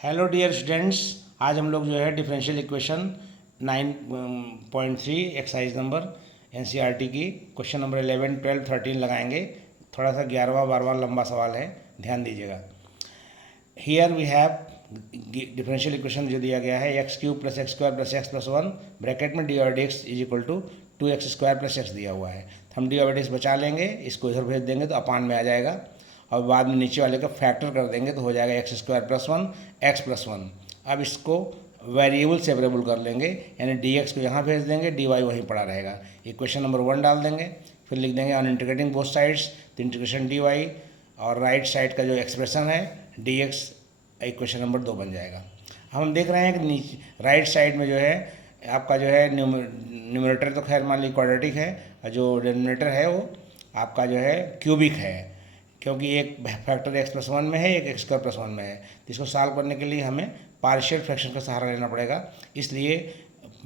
Hello dear students, आज हम लोग जो है differential equation 9.3 exercise number NCERT की क्वेश्चन नंबर 11, 12, 13 लगाएंगे। थोड़ा सा 11वां 12वां लंबा सवाल है, ध्यान दीजिएगा। Here we have differential equation जो दिया गया है x cube plus x square plus x plus one, bracket में डी और d x is equal to 2x² plus x दिया हुआ है। तो हम डी और डी एक्स बचा लेंगे, इसको इधर भेज देंगे तो अपान में आ जाएगा और बाद में नीचे वाले का फैक्टर कर देंगे तो हो जाएगा x² plus one x plus one. अब इसको वेरिएबल सेपरेबल कर लेंगे, यानी dx को यहाँ भेज देंगे, dy वहीं पड़ा रहेगा। इक्वेशन नंबर 1 डाल देंगे, फिर लिख देंगे ऑन इंटीग्रेटिंग बोथ साइड्स तो इंटीग्रेशन dy और राइट साइड का जो एक्सप्रेशन है dx इक्वेशन नंबर 2 बन जाएगा। हम देख रहे हैं कि नीचे राइट साइड में जो है आपका जो है न्यूमरेटर तो खैर मान ली क्वाड्रेटिक है और जो डिनोमिनेटर है वो आपका जो है क्यूबिक है, क्योंकि एक फैक्टर एक्स प्लस वन में है, एक एक्स स्क्वायर प्लस वन में है। तो इसको सॉल्व करने के लिए हमें पार्शियल फ्रैक्शन का सहारा लेना पड़ेगा। इसलिए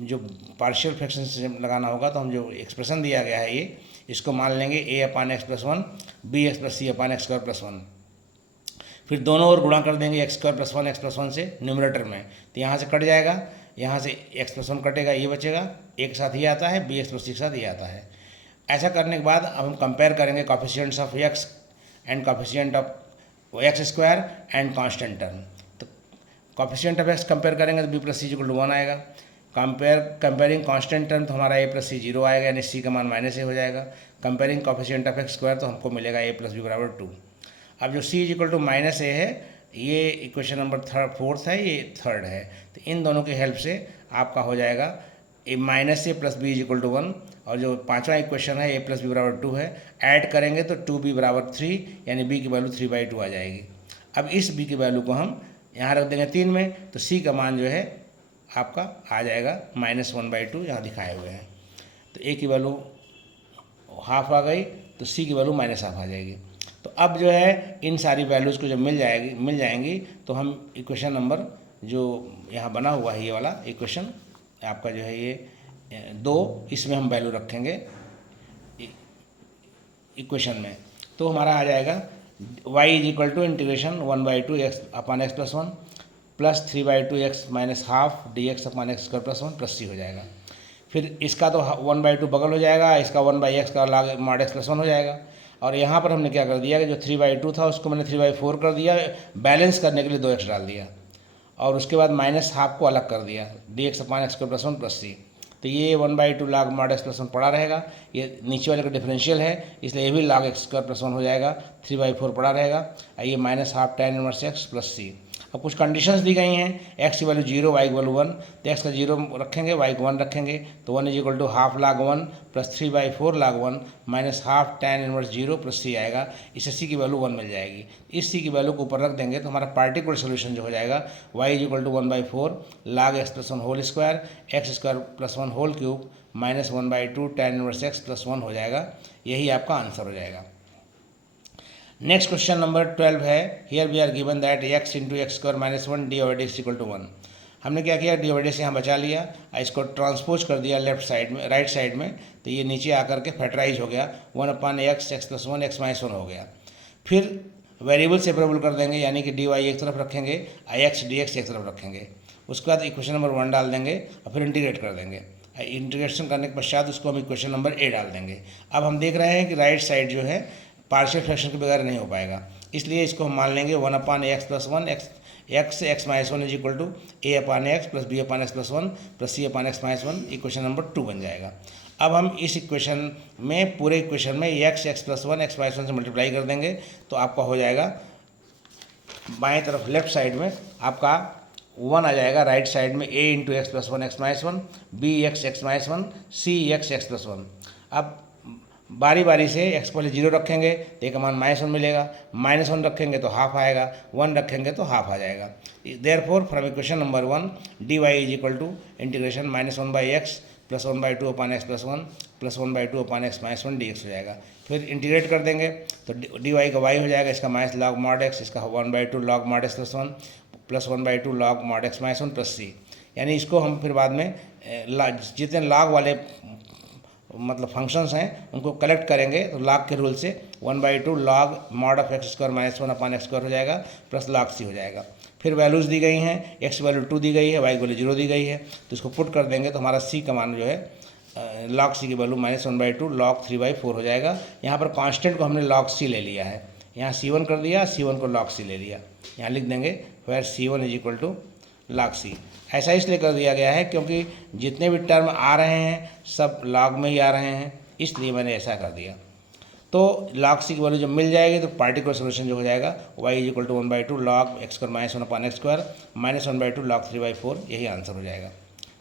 जो पार्शियल फ्रैक्शन से लगाना होगा तो हम जो एक्सप्रेशन दिया गया है ये इसको मान लेंगे A upon x plus one B X plus C upon X square plus one. फिर दोनों ओर गुणा कर देंगे एक्स स्क्वायर प्लस वन से न्यूमरेटर में, तो यहाँ से कट जाएगा, यहाँ से एक्स प्लस वन कटेगा, ये बचेगा, एक साथ ये आता है, बी एक्स प्लस सी के साथ ये आता है। ऐसा करने के बाद अब हम कंपेयर करेंगे coefficients of x and coefficient of x square and constant term. तो कोफिशिएंट ऑफ एक्स कंपेयर करेंगे तो b plus c equal to 1 आएगा। कंपेयरिंग कांस्टेंट टर्म तो हमारा ए प्लस सी 0 आएगा, यानी सी का मान माइनस ए हो जाएगा। Comparing coefficient of x square तो हमको मिलेगा ए प्लस बी बराबर 2। अब जो सी इज इक्वल टू माइनस ए है, ये इक्वेशन नंबर फोर्थ है, ये थर्ड है। तो इन दोनों की हेल्प से आपका हो जाएगा A minus A plus B is equal to 1, और जो पांचवा इक्वेशन है ए प्लस बी बराबर 2 है, ऐड करेंगे तो 2b बराबर 3, यानी b की वैल्यू 3/2 आ जाएगी। अब इस b की वैल्यू को हम यहाँ रख देंगे 3 में, तो c का मान जो है आपका आ जाएगा -1/2, यहाँ दिखाए हुए हैं। तो a की वैल्यू हाफ आ गई तो c की वैल्यू -हाफ आ जाएगी। तो अब जो है इन सारी वैल्यूज़ को जब मिल जाएंगी तो हम इक्वेशन नंबर जो यहाँ बना हुआ है ये वाला इक्वेशन आपका जो है ये 2, इसमें हम वैल्यू रखेंगे इक्वेशन में, तो हमारा आ जाएगा y is equal to integration 1/2 X upon x plus one plus 3/2 X minus half D X upon X square plus one plus C हो जाएगा। फिर इसका तो 1/2 बगल हो जाएगा, इसका 1/x का लाग मॉड एक्स प्लस वन हो जाएगा। और यहाँ पर हमने क्या कर दिया कि जो 3/2 था उसको मैंने 3/4 कर दिया, बैलेंस करने के लिए 2x डाल दिया, और उसके बाद माइनस हाफ को अलग कर दिया, D X upon X square plus one plus C. तो ये 1/2 log mod X plus one पड़ा रहेगा, ये नीचे वाले का डिफरेंशियल है इसलिए ये भी log X square plus one हो जाएगा, 3/4 पड़ा रहेगा, ये -half tan inverse X plus C. अब कुछ कंडीशंस दी गई हैं, x की वैल्यू 0 y की वैल्यू 1, तो x का 0 रखेंगे y को 1 रखेंगे, तो 1 is equal to half log 1 plus 3/4 log 1 minus half tan inverse 0 plus C आएगा। इससे c की वैल्यू 1 मिल जाएगी। इस c की वैल्यू को ऊपर रख देंगे तो हमारा पार्टिकुलर सोल्यूशन जो हो जाएगा y is equal to 1/4 log x plus one whole square x square plus one whole cube minus 1/2 tan inverse x plus 1 हो जाएगा। यही आपका आंसर हो जाएगा। नेक्स्ट क्वेश्चन नंबर 12 है, here we are given that x into x square minus 1 d over d x equal to 1। हमने क्या किया, डी ओवर डी एक्स यहाँ बचा लिया, इसको ट्रांसपोज कर दिया लेफ्ट साइड में, राइट साइड में, तो ये नीचे आकर के फैक्टराइज हो गया, 1/x x plus one x minus 1 हो गया। फिर वेरिएबल सेपरेबल कर देंगे, यानी कि डी वाई एक तरफ रखेंगे, x डी एक्स एक तरफ रखेंगे। उसके बाद इक्वेशन नंबर 1 डाल देंगे और फिर इंटीग्रेट कर देंगे। इंटीग्रेशन करने के पश्चात उसको हम इक्वेशन नंबर a डाल देंगे। अब हम देख रहे हैं कि राइट साइड जो है पार्शियल फ्रैक्शन के बगैर नहीं हो पाएगा, इसलिए इसको हम मान लेंगे 1/x plus one x x minus one is equal to a upon x plus b upon x plus one plus C upon x minus one, equation number 2 बन जाएगा। अब हम इस इक्वेशन में पूरे इक्वेशन में x plus one x minus one से multiply कर देंगे तो आपका हो जाएगा बाएं तरफ लेफ्ट साइड में आपका 1 आ जाएगा, राइट साइड में a into x plus one x minus one, B x minus one, c x plus one. अब बारी बारी से x पहले 0 रखेंगे तो एक मान -1 मिलेगा, -1 रखेंगे तो हाफ आएगा, 1 रखेंगे तो हाफ आ जाएगा। Therefore from equation number 1 d y is equal to integration -1/x plus 1/2 upon x plus one plus 1/2 upon x minus one d x हो जाएगा। फिर इंटीग्रेट कर देंगे तो डी वाई का y हो जाएगा, इसका माइनस log मॉड एक्स, इसका 1/2 log mod X plus one plus 1/2 log mod X minus one plus C. यानी इसको हम फिर बाद में जितने log वाले मतलब फंक्शंस हैं उनको कलेक्ट करेंगे तो log के रूल से 1/2 log mod of x square minus one upon X square हो जाएगा प्लस log c हो जाएगा। फिर वैल्यूज़ दी गई हैं, एक्स वैल्यू 2 दी गई है, वाई वैल्यू 0 दी गई है, तो इसको पुट कर देंगे तो हमारा सी का मान जो है लॉग सी की वैल्यू -1/2 लॉग 3/4 हो जाएगा। यहाँ पर कांस्टेंट को हमने लॉग सी ले लिया है, यहाँ C1 कर दिया, C1 को लॉग सी ले लिया, यहाँ लिख देंगे वेयर C1 = लॉग सी। ऐसा इसलिए कर दिया गया है क्योंकि जितने भी टर्म आ रहे हैं सब लॉग में ही आ रहे हैं, इसलिए मैंने ऐसा कर दिया। तो लॉग सी की वैल्यू जब मिल जाएगी तो पार्टिकुलर सोल्यूशन जो हो जाएगा y = 1/2 log x² -1/x² -1/2 log 3/4, यही आंसर हो जाएगा।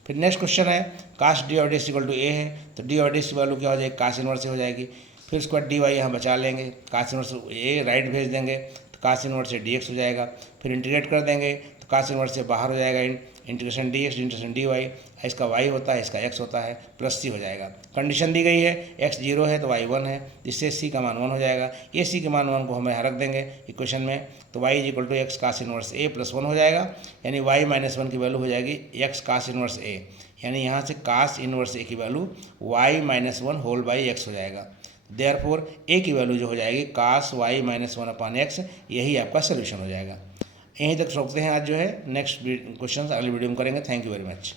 फिर नेक्स्ट क्वेश्चन है काश डी और डी = a है, तो डी और डी की वैल्यू क्या हो जाएगी, काश इनवर्स से हो जाएगी। फिर उसके बाद डी वाई यहाँ बचा लेंगे, काश इनवर्स ए राइट भेज देंगे तो काश इनवर्स से डी एक्स हो जाएगा। फिर इंटीग्रेट कर देंगे तो काश इनवर्स से बाहर हो जाएगा, integration d x integration d y, इसका वाई होता है इसका एक्स होता है, प्लस सी हो जाएगा। कंडीशन दी गई है एक्स 0 है तो वाई 1 है, जिससे सी का मान 1 हो जाएगा। ये सी के मान 1 को हम यहाँ रख देंगे इक्वेशन में, तो y = x cos inverse a + 1 हो जाएगा, यानी y - 1 की वैल्यू हो जाएगी x cos इनवर्स a, यानी यहाँ से cos इनवर्स a की value y - 1 whole by x हो जाएगा। देयरफॉर a की वैल्यू जो हो जाएगी cos y - 1/x, यही आपका सोल्यूशन हो जाएगा। यहीं तक रोकते हैं आज जो है, नेक्स्ट क्वेश्चन अगली वीडियो में करेंगे। Thank you very much.